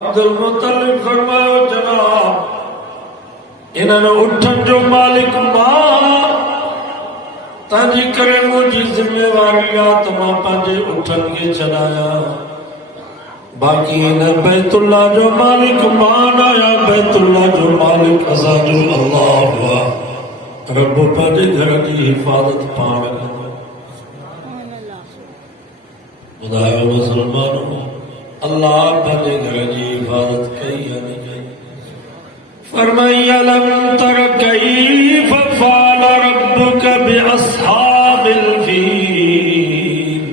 عبد المطلب فرمایا جناب انہاں نے اٹھن جو مالک ماں تاجی کرے مجھے ذمہ واریات ماں پانجے اٹھن کے چلایا باقی انہیں بیت اللہ جو مالک مان آیا بیت اللہ جو مالک ازاد اللہ ہوا رب پانجے گھر کی حفاظت پان خدایا مسلمانوں اللہ پانجے گھر کی حفاظت کئی یا نہیں کئی فرمائی لم تر کیف فعل ربک باصحاب الفیل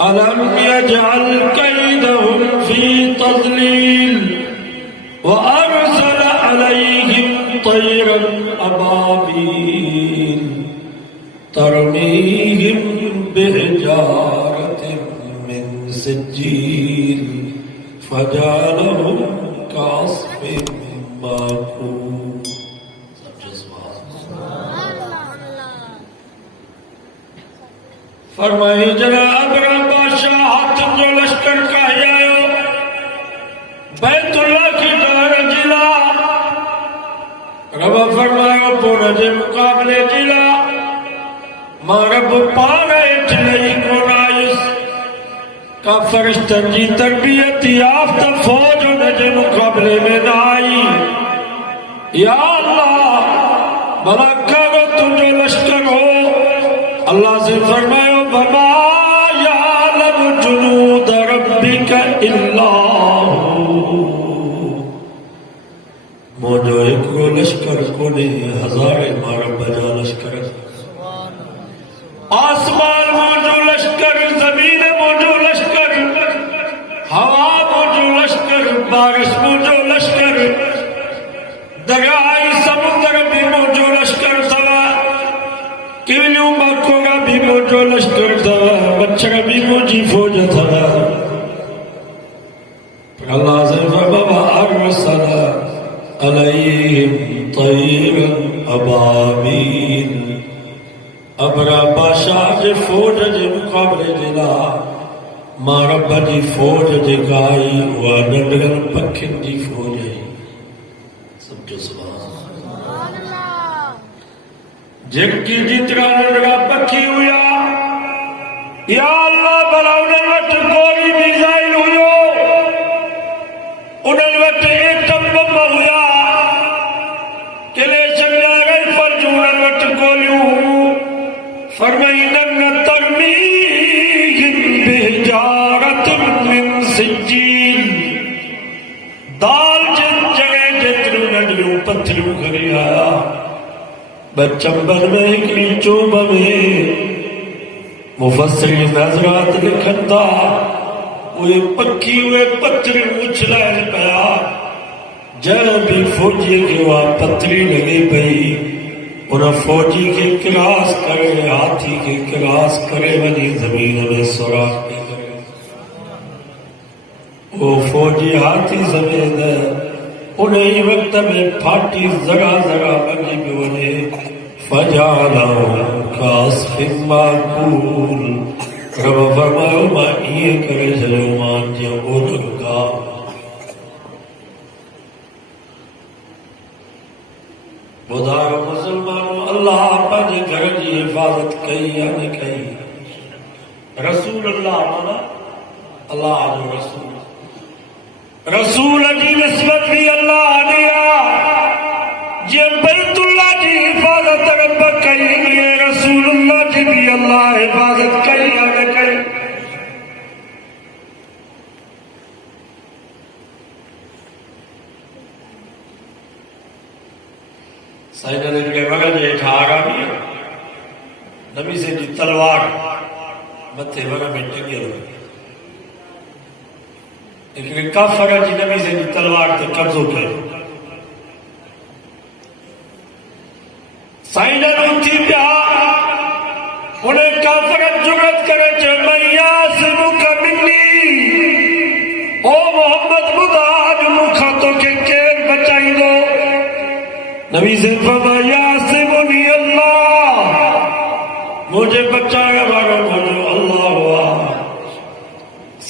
الم یجعل کیدہم فی تضلیل وارسل علیہم طیرا ابابیل ترمیہم بحجارۃ من سجیل فجعلہم کعصف مأکول فرمائی جناب بادشاہ ہاتھ جو لشکر کا جائے بیت اللہ کی دار جلا رب فرمایا پورا جے مقابلے جلا ماں رب پانا اٹھلئی کو نائس کا فرشتن جی تربیت یافتہ فوج انہیں مقابلے میں نائی یا اللہ بھلا کرو تم جو لشکر ہو اللہ سے فرمایا وما یعلم جنود ربک الا ہو موجو ایک وہ لشکر کو نہیں ہزارے مارا بجا لشکر آسمان موجو لشکر زمین موجو لشکر ہوا موجو لشکر بارش موجو لشکر دریائی سمندر بھی موجو لشکر سوا کیلیوں مکوگا بھی موجو لشکر سوا بچہ بھی موجی فوج سوا اللہ سے فرمایا ارسل علیہم طیرا ابابیل ابرا بادشاہ جے فوج جے مقابلے جلا ماں رب جی فوج جے گائی وہ ننڈگن پکھن جی فوج ہے سمجھو سبحان اللہ جن کی جتنا ننڈگا پکھی ہویا یا اللہ بلا انہوں وقت گولی میزائل ہویا انہوں وقت ایٹم بم ہویا کلے چلیا گئی فرج انہوں وقت گولی ہویا فرمائنن ترمیہم بحجارۃ من سجیل دال جن جگہ جتنوں نڈیوں پتھروں کری آیا بچمبر میں اکلی چوب میں مفسری نظرات لکھندا وہ پکی ہوئے پتھر اچھلائے پیا جب بھی فوجی کے وہاں پتھری لگی پئی انہاں فوجی کے کراس کرے ہاتھی کے کراس کرے ونی زمین میں سوراخ کے کرے وہ فوجی ہاتھی زمین ہے انہیں وقت میں پھاٹی ذرا ذرا بنی بھی انہیں فجعلہم کعصف مأکول رب فرمایا ماں یہ کرے چلو مان جی اولگ کا خدا مسلمانوں اللہ پاجے گھر کی حفاظت کئی یا نہیں کئی رسول اللہ مانا اللہ جو رسول رسول جی نسبت بھی اللہ دیا یہ بیت اللہ کی حفاظت رب کئی یہ رسول اللہ جی بھی اللہ حفاظت کئی یا نہیں کئی سائنہ نے کے بغل جے ٹھارا بھی نبی سے جی تلوار متھے بغل میں ٹنگے ہوئے لیکن کافر جی نبی سے جی تلوار تے قبضو کرے سائنہ نوتی پیا انہیں کافر جرت کرے چھے میں یاسمک منی او محمد مداد مکھا تو کے کیر بچائی دو نبی سے فرمایا یاسمنی اللہ مجھے بچایا بارو مجھے اللہ ہوا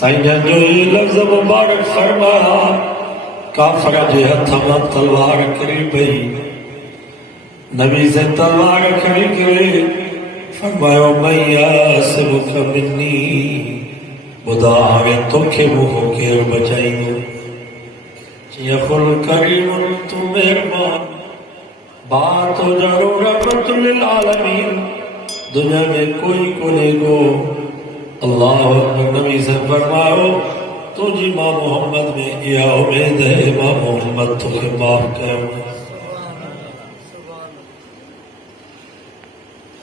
سائیں جو یہ لفظ مبارک فرمایا کافر جے ہتھ میں تلوار کری پئی نبی سے تلوار کری کرے فرمایا میں یاسبک منی بدا آگے توکھے وہ کیر بچائیو یخل کریم تو مہربان بات ہو جارو رحمت للعالمین دنیا میں کوئی کو نہیں گو اللہ اکبر نبی سے فرماؤ تجھے ماں محمد میں یہ امید ہے ماں محمد تجھے معاف کرو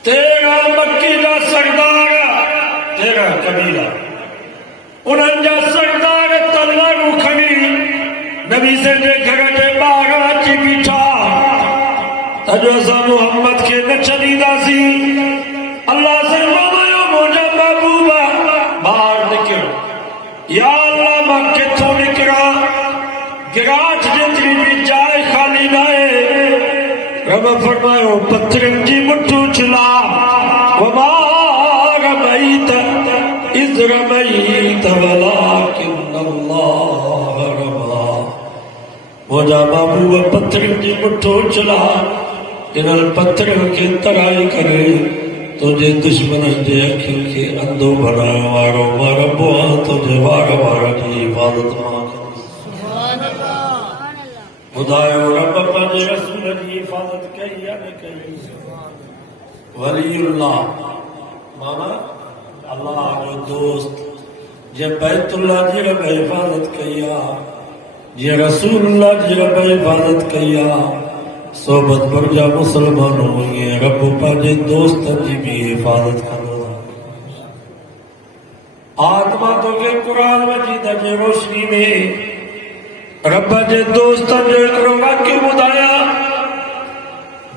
تیرا مکی کا سردار تیرا قبیلہ انہاں جا سردار تلوار کھڑی نبی سے دے گھر دے باہر چی بیٹھا تجو سا محمد کے نہ چلی دا سی اللہ سے فرمایا موجہ محبوبہ باہر نکل یا اللہ میں کتھوں نکلا گراج جتنی بھی جائے خالی نائے رب فرمایا پتھرن جی مٹھو چلا وما رمیت اذ رمیت ولیکن اللہ رما موجہ محبوبہ پتھرن جی مٹھو چلا جنہاں پتھر کے ترائی کرے تجھے دشمن جے اکھل کے اندھو بنا وارو مارا بوا تجھے وارا وارا کی حفاظت مانگا خدایو رب پانے رسول کی حفاظت کہی یا نہیں کہی ولی اللہ مانا اللہ جو دوست جے بیت اللہ جی رب حفاظت کہیا جے رسول اللہ جی رب حفاظت کہیا صحبت پر جا مسلمانوں ہوئے رب پانے دوست جی بھی حفاظت کرو آتما تو کہ قرآن مجید جے روشنی میں رب جے دوست جے کرو واقعی بدایا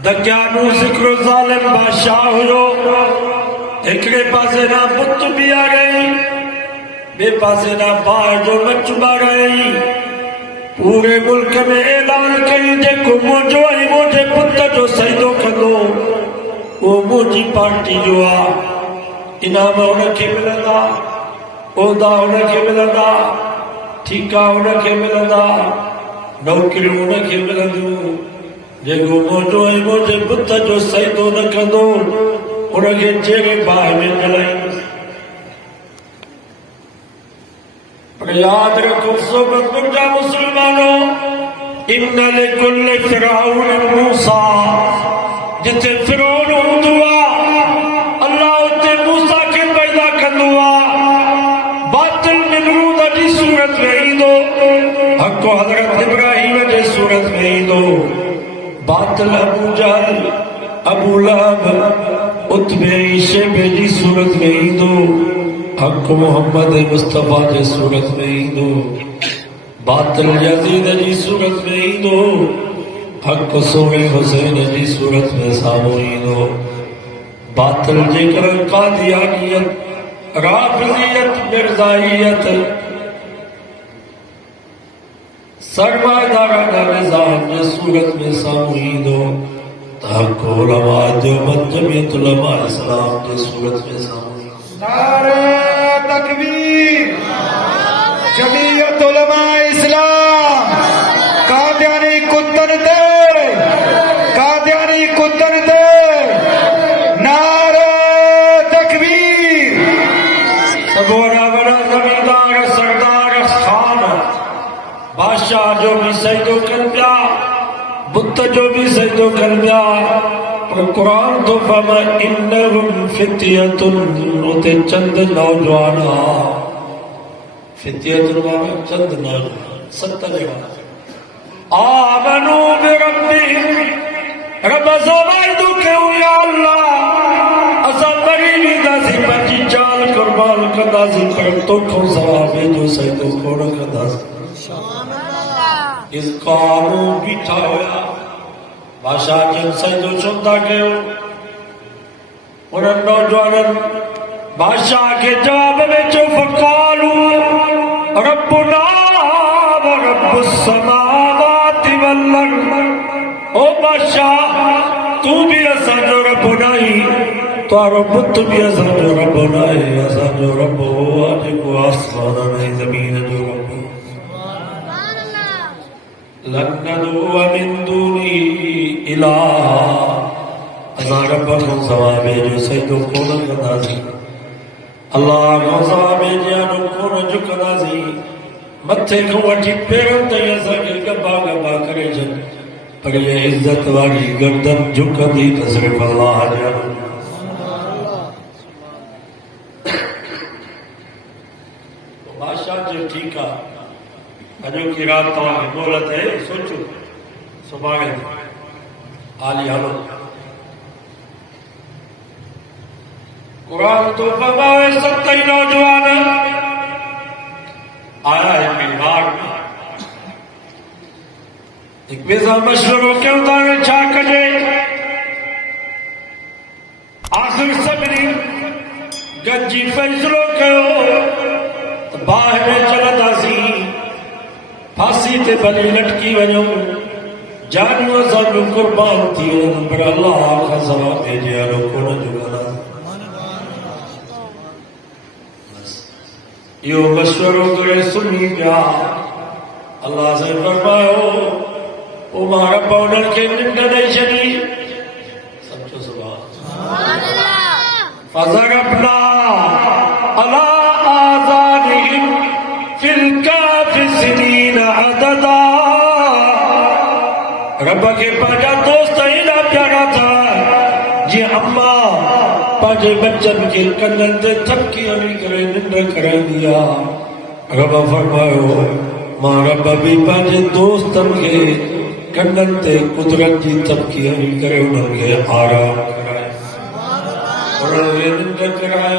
دکیانو ذکر ظالم بادشاہ ہو ایکڑے پاسے نہ بت بھی آ گئی بے پاسے نہ بائے جو مچ با گئی پورے ملک میں اعلان کئی جے کو موجو آئی موجے پتہ جو سیدو کھدو وہ موجی پارٹی جو آ انعام انہیں کے ملندا عہدہ انہیں کے ملندا ٹھیکہ انہیں کے ملندا نوکری انہیں کے ملندو جے کو موجو آئی موجے پتہ جو سیدو نہ کھدو انہیں کے جیرے باہ میں جلائیں یاد رکھو صحبت بنجا مسلمانوں ان لکل فرعون موسیٰ جتے فرعون ہندوا اللہ اتے موسیٰ کے پیدا کندوا باطل نمرود جی صورت میں ہی دو حق کو حضرت ابراہیم جی صورت میں ہی دو باطل ابو جہل ابو لہب اتبع شیبہ جی صورت میں ہی دو حق محمد مصطفیٰ جی صورت میں ہی دو باطل یزید جی صورت میں ہی دو حق سونے حسین جی صورت میں سامو ہی دو باطل جے کر قادیانیت رافضیت مرزائیت سرمایدارانہ نظام جی صورت میں سامو ہی دو حق علماء دیوبند جمعیت علماء اسلام جی صورت میں سامو ہی دو نعرہ تکبیر جمعیت علماء اسلام قادیانی کتن دے قادیانی کتن دے نعرہ تکبیر سبورا بڑا زمیندار سردار خان بادشاہ جو بھی سجدو کر پیا بت جو بھی سجدو کر پیا پر قرآن تو فما انہم فتیتن ہوتے چند نوجوانا فتیتن وانا چند نوجوانا ستہ جگہ آمنو بربہم رب زبردو کہو یا اللہ اسا بریلی دازی پچی چال قربان کا دازی پر تو کھو ثوابے جو سجدو کھوڑا کا دازی اس قانون بیٹھا ہویا بادشاہ جن سجدو چندہ گئے انہوں نوجوانن بادشاہ کے جواب میں جو فقالو ربنا و رب السماوات والارض او بادشاہ تو بھی ایسا جو رب نہیں تارو بت بھی اساں جو رب نہ ہے اساں جو رب ہوا جيڪو آسمان ۽ زمين جو رب لن ندعو من دونه إله اساں رب کو ثواب جو سجدو کون کنداسي اللہ کو ثواب جو کون جھڪنداسي مٿي کان وٺي پيرن تائين اساں کي گبا گبا ڪري ڇڏ پر یہ عزت واری گردن جھڪندي ته صرف اللہ ڄاڻي بادشاہ جو ٹھیک ہے اجو کی رات تمام مہلت ہے سوچو صبح عالی حالو قرآن تو فرمائے 27 نوجوان آیا ہے میوار میں ایک بیزا مشورو کیوں دانے چھا کجے آخر سبری گنجی فیصلو کیوں باہر میں چلتا سی پھانسی تے بلی لٹکی ونجوں جانو سب قربان تھیو پر اللہ کا ثواب بھیجیا لوگوں نے جھکنا یہ مشورو کرے سنی پیا اللہ سے فرماؤ او مارا پاؤڈر کے ننڈ دے چھڑی سمجھو سبحان اللہ فضربنا علی آذانہم فی الکہف سنین عددا رب کے پاجا دوست اینا پیارا تھا جی اماں پاجے بچن کے کنن تے تھپکی ہمیں کرے ننڈ کرے دیا رب فرماؤ ماں رب بھی پاجے دوستن کے کنن تے قدرت جی تھپکی ہمیں کرے انہوں کے آرام کرائے انہوں کے ننڈ کرائے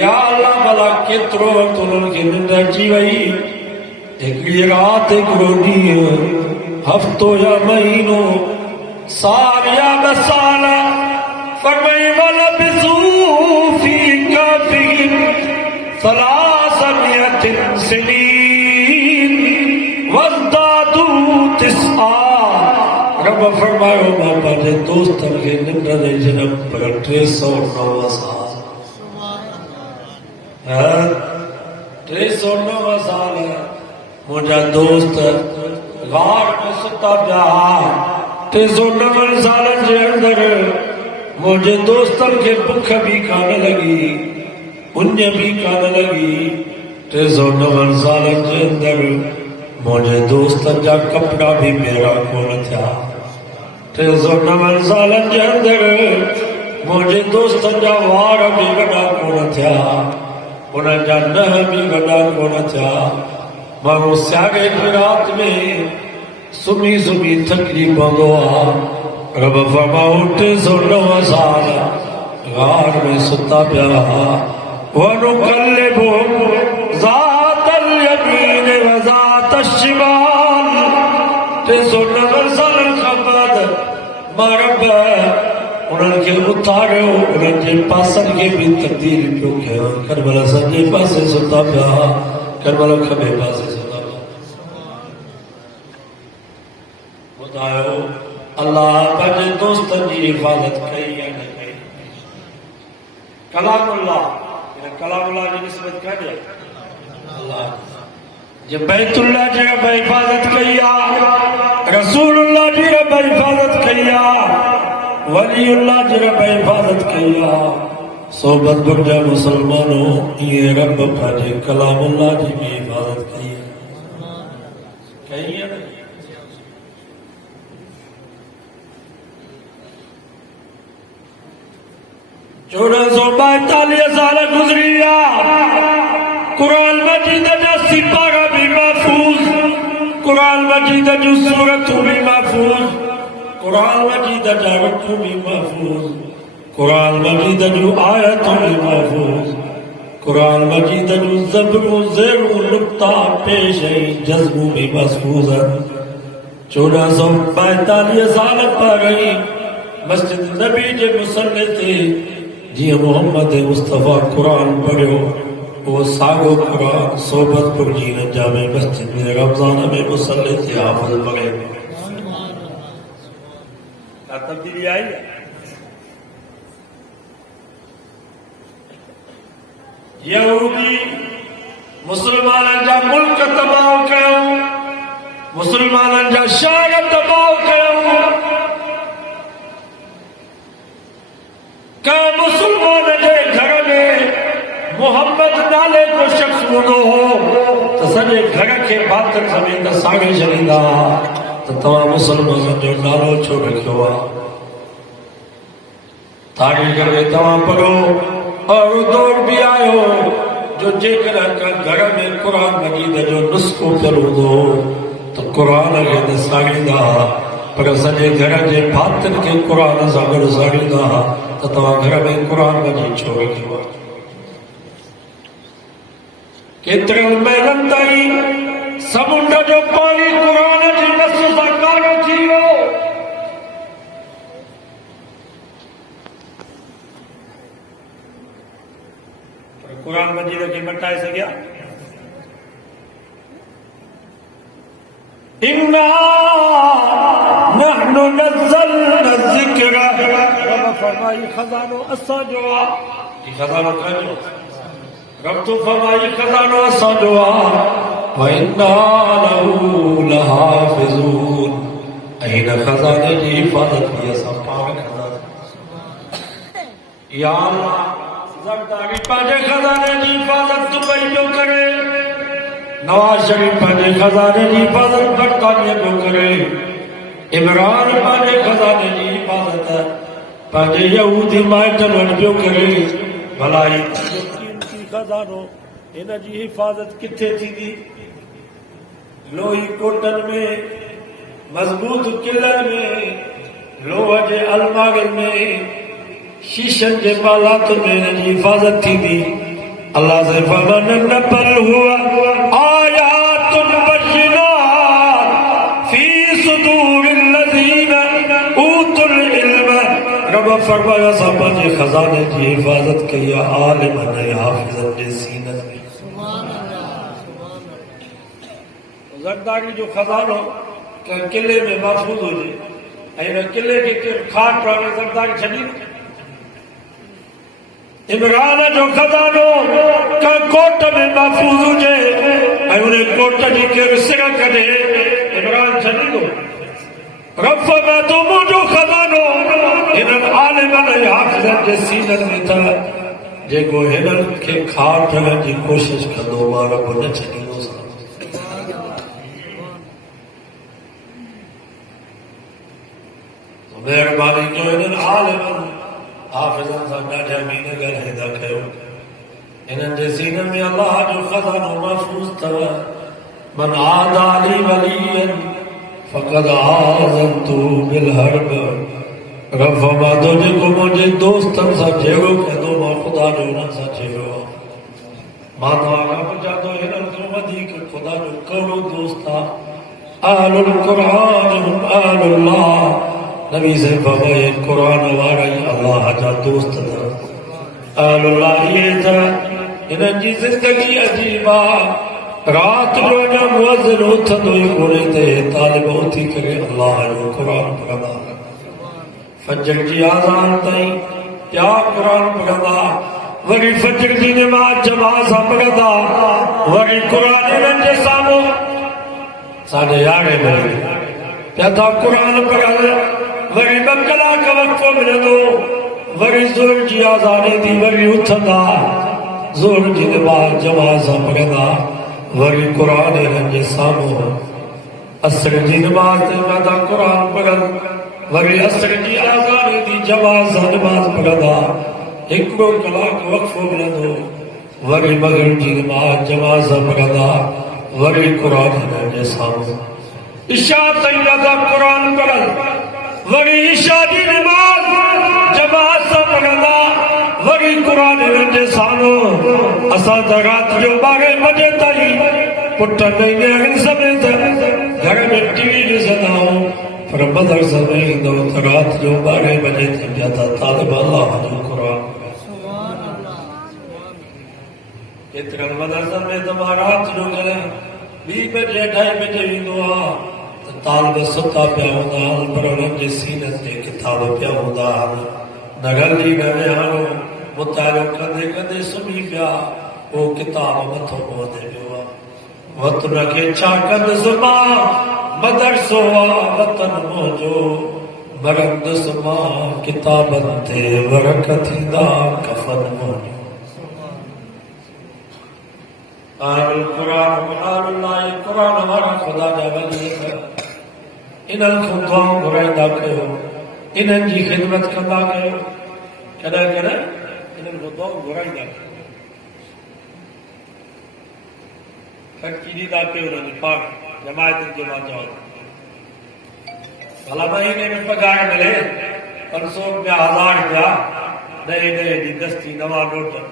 یا اللہ بلا کترو وقت انہوں کے ننڈ جی وئی ایک رات ایک رونی ہفتو یا مہینو سال یا بسالہ فرمائی وَلَبِثُوا فِي كَهْفِهِمْ 300 سنین وَازْدَادُوا 9 رب فرمائے بابا جے دوستن کے ننڈا دے جنم پر 309 سال 309 سال مجھا دوست غار میں ستا پیا 309 سال جے اندر مجھے دوستن کے بکھ بھی کھانے لگی انج بھی کھانے لگی 309 سال جے اندر مجھے دوستن جا کپڑا بھی میرا کون تھا 309 سال جے اندر مجھے دوستن جا وار بھی وڈا کون تھا انہاں جا نہ بھی وڈا کون تھا مانو سیاگے کی رات میں سمی سمی تھکری پندو آ رب فرماؤ 309 سال غار میں ستا پیا وَنُقَلِّبُهُمْ ذَاتَ الْيَمِينِ وَذَاتَ الشِّمَالِ 309 سال بعد ماں رب انہوں کے اتارے انہوں کے پاسن کے بھی تبدیل پیو کیا کربلا سنجے پاسے ستا پیا کربلا کھبے پاسے ستا پیا بتاؤ اللہ پہلے دوستن جی حفاظت کئی یا نہ کئی کلام اللہ کی نسبت کہہ دیا اللہ جب بیت اللہ جی رب حفاظت کیا رسول اللہ جی رب حفاظت کیا ولی اللہ جی رب حفاظت کیا صحبت برجا مسلمانوں یہ رب پہلے کلام اللہ جی بھی حفاظت کیا کہی ہے 1442 سال گزریا قرآن مجید جا سپارہ بھی محفوظ قرآن مجید جو سورت بھی محفوظ قرآن مجید جا رکھ بھی محفوظ قرآن مجید جو آیت بھی محفوظ قرآن مجید جو زبر و زیر و نقطہ پیش ہے جذب بھی محفوظ ہے 1442 سال پر رہی مسجد نبی جے مسلح تھے جی محمد مصطفیٰ قرآن پڑھو وہ ساگو قرآن صحبت پر جین جامع مسجد میں رمضان میں مسلح تھے حافظ پڑھے کیا تبدیلی آئی ہے یہودی مسلمانن جا ملک تباہ کیوں، مسلمانن جا شہر تباہ کیوں، کہ مسلمان جے گھر میں محمد نالے کو شخص ہونو ہو تو سجے گھر کے باطن سمیت ساڑے چلیندہ تو تمام مسلمان جو نالو چھو رکھو تاریخ کرے تمام پڑھو اور دور بھی آئے ہو جو جے کر گھر میں قرآن مجید جو نسخوں کرو دو تو قرآن کے ساڑیندہ پر سجے گھر کے باطن کے قرآن ساڑھ ساڑیندہ تو تمام گھر میں قرآن مجید چھو رکھو کترن محنت تائی سمنڈ جو پانی قرآن جی نسو سرکارو تھیو قرآن مجید کی مٹائے سے گیا اِنَّا نَحْنُ نَزَّلْنَا الذِّكْرَ رب فرمائی خزانو اسا جوا یہ خزانو کھا جو رب تو فرمائی خزانو اسا جوا وَإِنَّا لَهُ لَحَافِظُونَ این خزانے جی حفاظت بھی اسا پاک خزانے یا اللہ زرداری پاجے خزانے جی حفاظت تو بھائی جو کرے نواز شریف پاجے خزانے جی حفاظت برطانیہ جو کرے عمران پاجے خزانے جی حفاظت پاجے یہودی مائٹل ون جو کرے بھلائی قیمتی خزانوں انہ جی حفاظت کتھے تھی دی لوہی کوٹن میں مضبوط قلعہ میں لوہ جے الماغل میں شیشن کے بالات میں انہ جی حفاظت تھی دی اللہ سے فرمان نبل ہوا آیات بینات فی صدور الذین اوتوا العلم رب فرمایا صاحبہ جی خزانے جی حفاظت کیا عالم نے حافظت جی سینت میں زرداری جو خزانو کہ قلعے میں محفوظ ہو جائے اینا قلعے کے کھاٹ پر زرداری چھڑی عمران جو خزانو کہ کوٹ میں محفوظ ہو جائے انہیں کوٹ جی کے سرہ کھڑے عمران چھڑی دو رب فرما تو مجھو خزانو انہیں عالمان حافظت جی سینت میں تھا جے کو ہنن کے کھاٹ رہن جی کوشش کردو مارا کو نہ چھڑی دو سا مہربانی جو انہن عالمان حافظان سا ڈاڑھا مینہ گر ہیدہ کہو انہن جے سینہ میں اللہ جو خزانو محفوظ تھا من عادا لی ولین فقد آزنتو بالحرب رب فما دو جے کو مجھے دوستن سا جیرو کہ دو ما خدا جو نہ سا جیرو مانا رب جا دو انہن کو مدی کہ خدا جو کرو دوستا آل القرآن ہم آل اللہ نبی سے فرمائے قرآن وارئی اللہ جا دوست تھا آل اللہ یہ تھا انہن جی زندگی عجیبہ رات جو نہ موزن ہوتا دوئی کونے تے طالب ہوتی کرے اللہ جو قرآن پڑھنا فجر کی آزان تائیں کیا قرآن پڑھنا وری فجر کی نماز جماعہ پڑھنا وری قرآن انہن جے سامو ساڑھے یارے میں کیا تھا قرآن پڑھنا وری بکلا کا وقفہ ملے دو وری زور جی آزانے دی وری اٹھنا زور جی نماز جماعہ پڑھنا وری قرآن رنجے سامو اثر جی نماز دینا قرآن پڑھنا وری اثر جی آزانے دی جماعہ نماز پڑھنا ایک رو کلاک وقفہ ملے دو وری مغرب جی نماز جماعہ پڑھنا وری قرآن رنجے سامو عشاء تینا قرآن پڑھنا وری عشاء دی نماز جماعت سا پڑھنا وری قرآن رنجے سانو اسا رات جو 12 بجے تائی پٹھا نہیں گئے سمیت گھر میں ٹی وی ڈسنا ہوں پر بدر سمیت دو رات جو 12 بجے تھی جاتا طالب اللہ جو قرآن اتنا بدر سمیت رات جو گئے 20 بجے 2:30 بجے بھی دعا طالب ستا پیا ہوندہ پر انہوں جے سینت نے کتاب پیا ہوندہ نگلی میں آنو مطالب کندے کندے سمی پیا وہ کتاب متھو پوندے پيو وطن کي ڇا ڪندس مان مدرسو وطن منهنجو مرندس مان کتابن تي ورق ٿيندا کفن منهنجو القرآن قرآن الله قرآن وارا خدا جا ولی انن کي دعا گھرائندا ڪيو انن جي خدمت ڪندا ڪيو ڪڏهن ڪڏهن انن کي دعا گھرائندا خرچي ڏيندا ڪيو انن جي پاڪ جماعت جي واجو بھلا مہینے میں پگار ملے 500 روپیا 1000 روپیا نئے جي دستي نوا نوٽ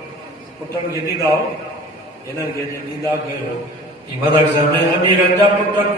پٽن کي ڏيندا انن کي ڏيندا ڪيو هي مدرسے ۾ اميرن جا پٽ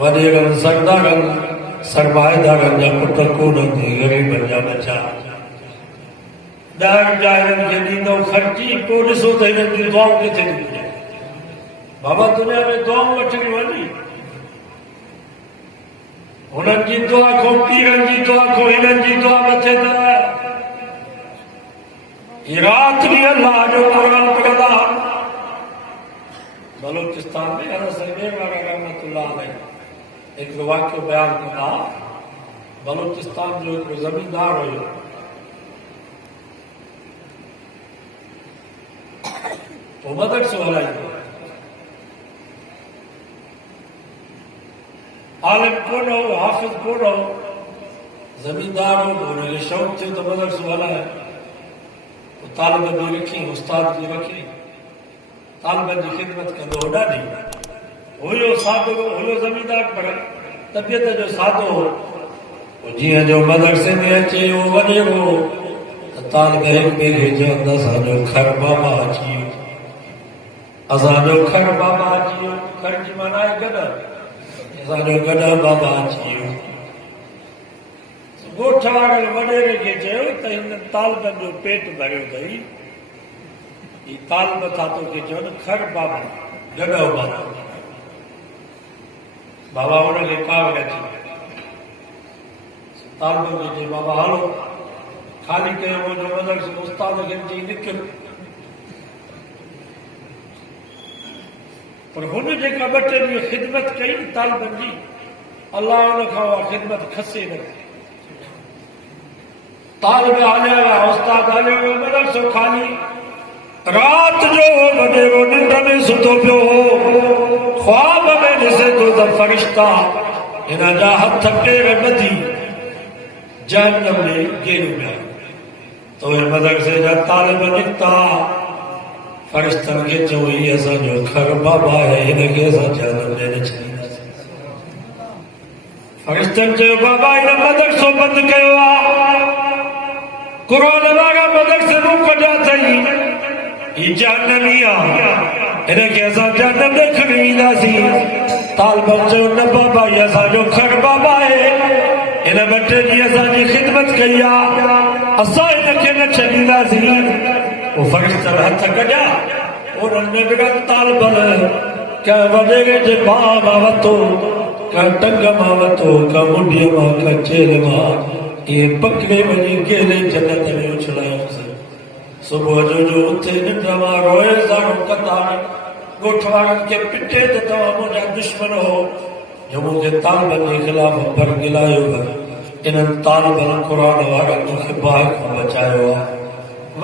وڏيرن سردارن سرمائيدارن جا پٽ ڪون ٿي غريبن جا بچا ڏار جاهن کي ڏيندو خرچي پوءِ ڏسو ته انن جي دعاؤں ڪٿي ڏيندو بابا دنيا ۾ دعاؤں وٺڻي وڃي انن جي دعا کو پيرن جي دعا کو انن جي دعا مٿي ته رات بھی اللہ جو قرآن پڑھدا بلوچستان میں حضرت سید والا رحمت اللہ علیہ ایک واقعہ بیان کرا بلوچستان جو ایک زمیندار ہوئے وہ مدرسو ہلائی عالم کون ہو حافظ کون ہو زمیندار ہو انہوں نے شوق تھے تو مدرسو ہلایا طالب بھی رکھی استاد بھی رکھی طالب کی خدمت کندو ہونا نہیں ہویو سادو ہویو زمیندار پر طبیعت جو سادو وہ جیئں جو مدرسے میں اچے وہ ونے وہ طالب ایک میرے جو اندازہ جو گھر بابا اچھی ازاں جو گھر بابا اچھی گھر جی مانا ہے گڈا ازاں جو گڈا بابا اچھی ڳوٺ وارن وڏيري کي چيو ته هن طالبن جو پيٽ ڀريو اٿئي هي طالب ٿاتو کي چون کر بابا گڏو بابا بابا ان کي کاوڙ اچي طالب کي چيو بابا هلو خالي ڪيو منهنجو مدرسو استاد کي چي نڪر پر هن جيڪا ٻ ٽي ڏينهن خدمت ڪئي طالبن جي الله ان کان اها خدمت کسي نه طالب آلیا استاد آلیا مدرسو خالی رات جو وڏيرو ننڊ میں ستو پيو خواب میں ڏسے تو ته فرشتا هن جا هٿ پير ٻڌي جهنم میں گيرو پيا تو مدرسے جا طالب نڪتا فرشتن کي چيو هي اسان جو گھر بابا ہے هن کي اسان جهنم میں نه ڇڏينداسين فرشتن چيو بابا هن مدرسو بند ڪيو قرآن والا مدرسے مو کجا تھئی یہ جہنمی انہیں کہ ایسا جہنم دیکھنے وینداسی طالب چو نہ بابا یہ ایسا جو گھر بابا ہے انہیں بٹے جی ایسا جی خدمت کیا اسا انہیں کہ نہ چھڈینداسی وہ فرشتہ ہتھ کڈیا انہوں نے بڑا طالب کہ وڈیرے جے بابا وتو کہ ٹنگ ما وتو کہ منڈی ما کہ چیل ما یہ پکڑے وجی کیلے جنت میں اچھلایا صبح جو اتھے ننڈا روئے زارو قطار ڳوٺ وارن کي پٽي ته توهان منهنجا دشمن هو جو مونکي طالبن جي خلاف برگلايو انهن طالبن قرآن وارن کي باهر کان بچايو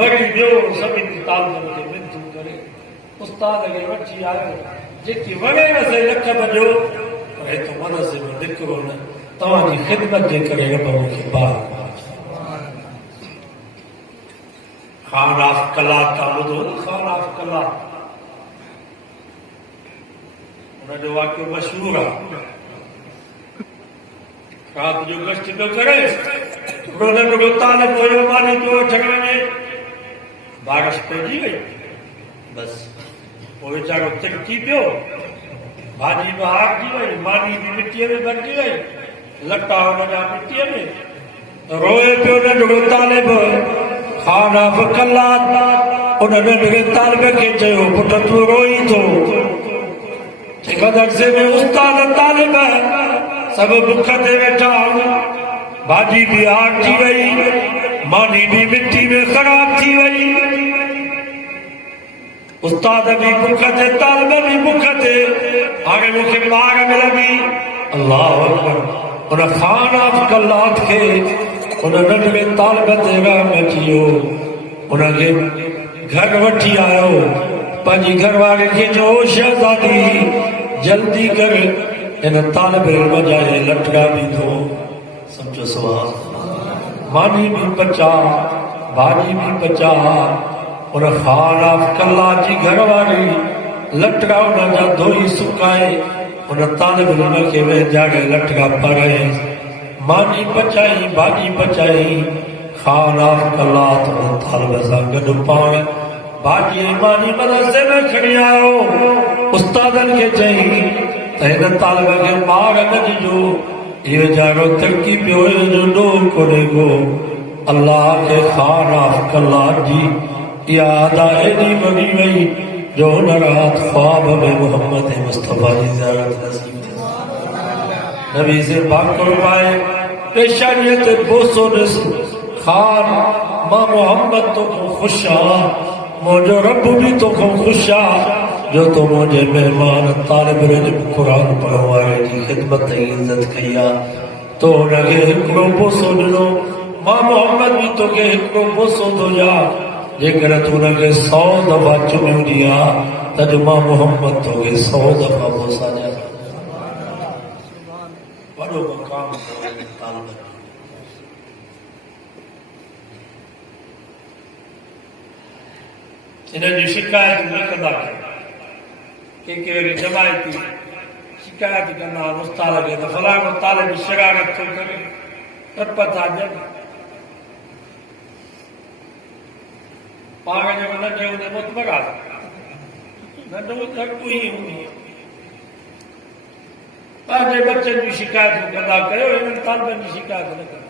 وری ٻيو سڀني طالبن کي منتو ڪري استاد کي وٺي آيو جيڪي وڻي وسي لک بجو پر تو مدرسي ۾ نڪرو نه توهان جي خدمت جي ڪري رب مونکي باهر خان آف کلا کا بدو خان آف کلا انہوں نے واقعہ مشہور ہے رات جو گشت پہ کرے انہوں نے کو طالب ہوئے مانی جو ٹھکرے میں بارش پہ جی گئی بس وہ بیچارو ترکی پیو بھاجی میں آگ جی گئی مانی بھی مٹی میں بن گئی لٹا ہونا جا مٹی میں روئے پیو نے جو طالب خان آف کلا انہوں نے میرے طالب کے چاہو پتہ تو روئی تو مدرسے میں استاد طالب سب بکھ دے بیٹھا بھاجی بھی آگ تھی وئی مانی بھی مٹی میں خراب تھی وئی استاد بھی بکھتے طالب بھی بکھتے آگے مکھے مار ملگی اللہ اکبر انہیں خانہ کلات کے انہیں نٹوے طالب تیرا مچیو انہیں کے گھر وٹھی آئو پانچی گھر والے کے جو شہزادی جلدی کر انہیں طالب علم جائے لٹکا بھی دو سمجھو سوال مانی بھی بچا بھاجی بھی بچا انہیں خانہ کلات جی گھر والی لٹکا انہیں جا دھوئی سکائے انہیں طالب علم کے میں جاگے لٹکا پڑے مانی بچائی بھاجی بچائی خانہ کلات انہیں طالب ازا گڑ پانے بھاجی مانی مدرسے میں کھڑی آؤ استادن کے چاہیے تہن طالب کے مار نجی جو یہ جاگو ترکی پیوئے جو ڈول کونے کو اللہ کے خانہ کلات جی یاد آئے دی بنی وئی جو نرات خواب میں محمد مصطفیٰ کی زیارت نصیب تھی نبی سے پاک کروائے پیشانیت بوسو نس خان ماں محمد تو کو خوشا موجو رب بھی تو کو خوشا جو تو مجھے مہمان طالب علم قرآن پڑھوائے کی خدمت عزت کیا تو نگے ہکڑو بوسو ڈلو ماں محمد بھی تو کہ ہکڑو بوسو دو جا لیکن تو نگے 100 دفعہ چمو دیا تجھ ماں محمد تو کہ 100 دفعہ بوسا جا بڑو مقام طالب انہیں جو شکایت نہ کرنا کہ جماعتی شکایت کرنا مستعار لگے تو فلاں کو طالب شرارت تو کرے کر پتا جب پاگے جب نہ جائے انہیں متبرا نہ تو گھر کو ہی ہوں پاگے بچے کی شکایت کرنا کرے اور انہیں طالب کی شکایت نہ کرے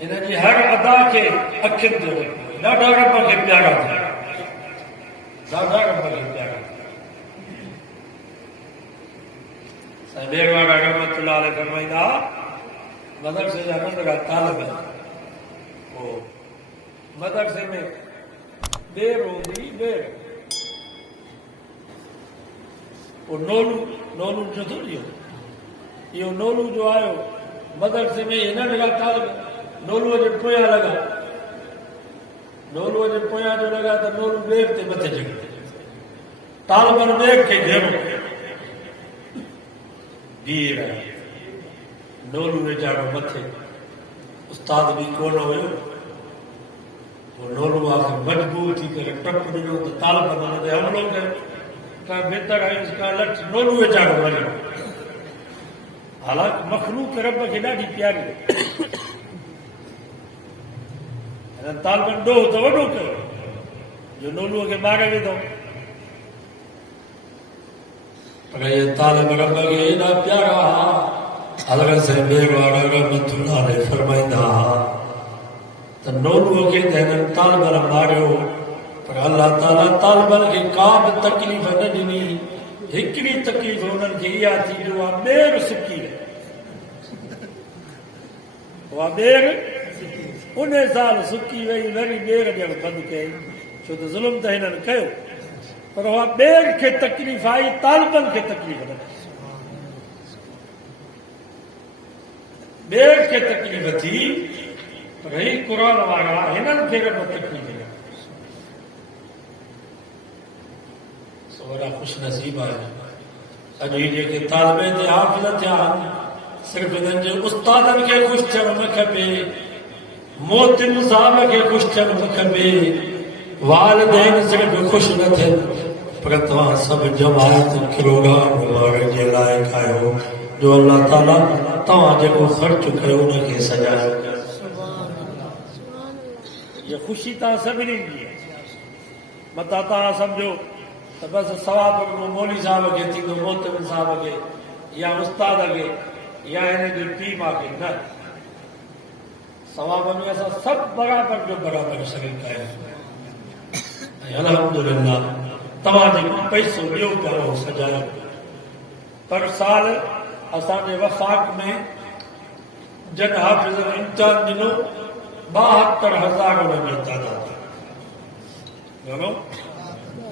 انہیں جی ہر ادا کے اکھر دے نہ ڈاگا پر کے پیارا تھا دادا رب کے پیارا سبیر والا رحمت اللہ علیہ فرمائیدہ مدرسے جانند کا طالب ہے وہ مدرسے میں دیر ہوگی دیر وہ نولو جو تو نہیں ہو یہ نولو جو آئے ہو مدرسے میں یہ نہ لگا طالب نولو جب پویا لگا نولو جب پویا جو لگا تو نولو بیگ تے متے جگہ طالبان بیگ کے گھروں دیر ہے نولو نے جاگا متے استاد بھی کون ہوئے وہ نولو آخر مجبور تھی کہ ٹپ دنوں تو طالبان نے ہم لوگ کا بہتر ہے اس کا لٹ نولو نے جاگا مجھے حالانکہ مخلوق رب کے ڈاڑی پیاری طالبان ڈو تو وڈو کرو جو نولو کے مارے بھی دو پر یہ طالب رب کے ایڈا پیارا حضرت سے بیگ والا رحمت اللہ نے فرمائیدہ تو نولو کے دہنن طالبان مارے ہو پر اللہ تعالیٰ طالبان کے کام تکلیف نہ دینی ہکڑی تکلیف ہونا کی آتی جو بیر سکی ہے وہ بیر انہیں سال سکی وئی وری بیر جب بند کئی چھو تو ظلم تو انہوں کہو پر وہ بیر کے تکلیف آئی طالبان کے تکلیف نہ بیر کے تکلیف تھی پر ہی قرآن والا انہوں کے رب تکلیف ہے سورا خوش نصیب آئے اجی جے کے طالبین دے حافظ تھیا صرف انہوں جو استادن کے خوش چڑھ نہ کھپے موتن صاحب کے خوش چڑھ نہ کھپے والدین صرف خوش نہ تھے پر تمہاں سب جماعت کروگا مبارک جے لائق آئے ہو جو اللہ تعالیٰ تمہاں جے کو خرچ کرے انہیں کے سجائے یہ خوشی تا سب نہیں دی متا تا سمجھو تو بس ثواب مولی صاحب کے تھی تو موتن صاحب کے یا استاد کے یا انہیں جو ٹیم آگے نہ ثواب میں ایسا سب برابر جو برابر شریک ہے الحمدللہ تمام پیسوں لیو کرو سجائے پر سال اسانے وفاق میں جن حافظ امتحان دنوں 72,000 میں تعداد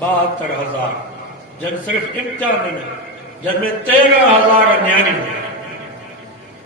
72,000 جن صرف امتحان میں جن میں 13,000 نیانی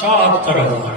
76,000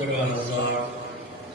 15,000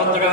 15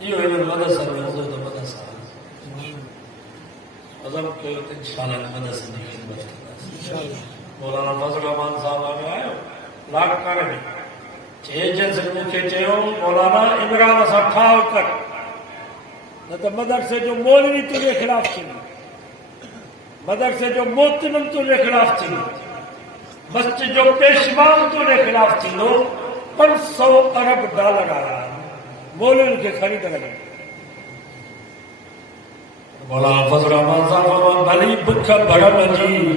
یہ مدرسہ میں حضور مدرسہ عزم کے انشاءاللہ مدرسہ کی خدمت کرنا مولانا فضل الرحمان صاحب آگے آئے لاکھ کارے میں ایجنٹ مجھے چاہیے مولانا عمران اسا ٹھاو کر نہ تو مدرسے جو مولوی تجھے خلاف چلی مدرسے جو محتمم تجھے خلاف چلی مسجد جو پیشوان تجھے خلاف چلو 500 ارب ڈالر آیا مولوی کے خرید لگے مولانا فضل الرحمان صاحب بھلی بکھا بڑا مجی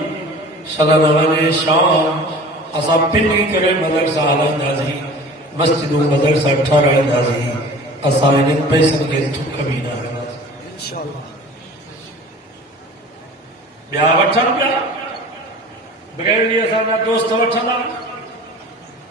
صلی علیہ شام اسا پنی کرے مدرسہ ہلندا سی مسجدوں مدرسہ ٹھہرایندا سی اسا ان پیسن کے تھک بھی نہ انشاءاللہ بیا وٹھن پیا بریلی اسا دوست وٹھندا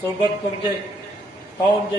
صحبت پنجے ٹاؤن جے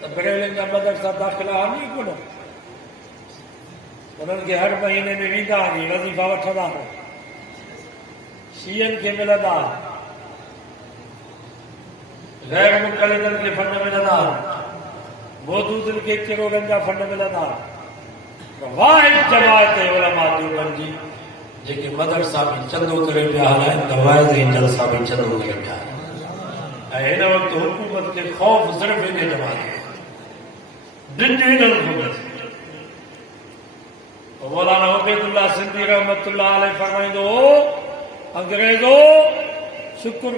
تو بریلی جا مدرسہ داخلہ آنی کو نہ انہن کے ہر مہینے میں ویندا آنی وظیفہ وٹھندا شیئن کے ملدا غیر مقلدن کے فنڈ ملدا موجودن کے کروڑن جا فنڈ ملدا واحد جماعت علماء دیوبند جی جیکے مدرسہ بھی چندو کرے پیا ہلائیں نواز جلسہ بھی چندو کرے پیا ہن وقت حکومت کے خوف صرف ان جماعت دن جو ہی حکومت مولانا عبید اللہ سندھی رحمت اللہ علیہ فرمائیندو انگریزو شکر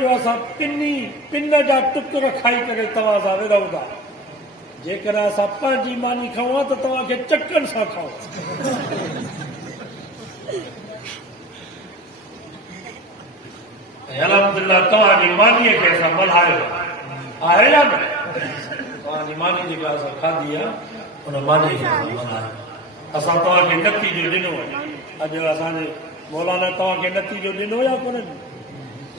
جو اسا پن جا ٹکر کھائی کرے تواں سان وڑھوں تا جيڪڏهن اسا پنهنجي ماني کائون ته توهان کي چڪن سان کائون الحمدللہ توهان جي ماني کي اسا ملهايو آهي يا نه توهان جي ماني جيڪا اسا کاڌي آهي ان ماني کي اسا ملهايو اسا توهان کي نتيجو ڏنو اڄ اسان جي مولانا توهان کي نتيجو ڏنو يا ڪون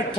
8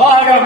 12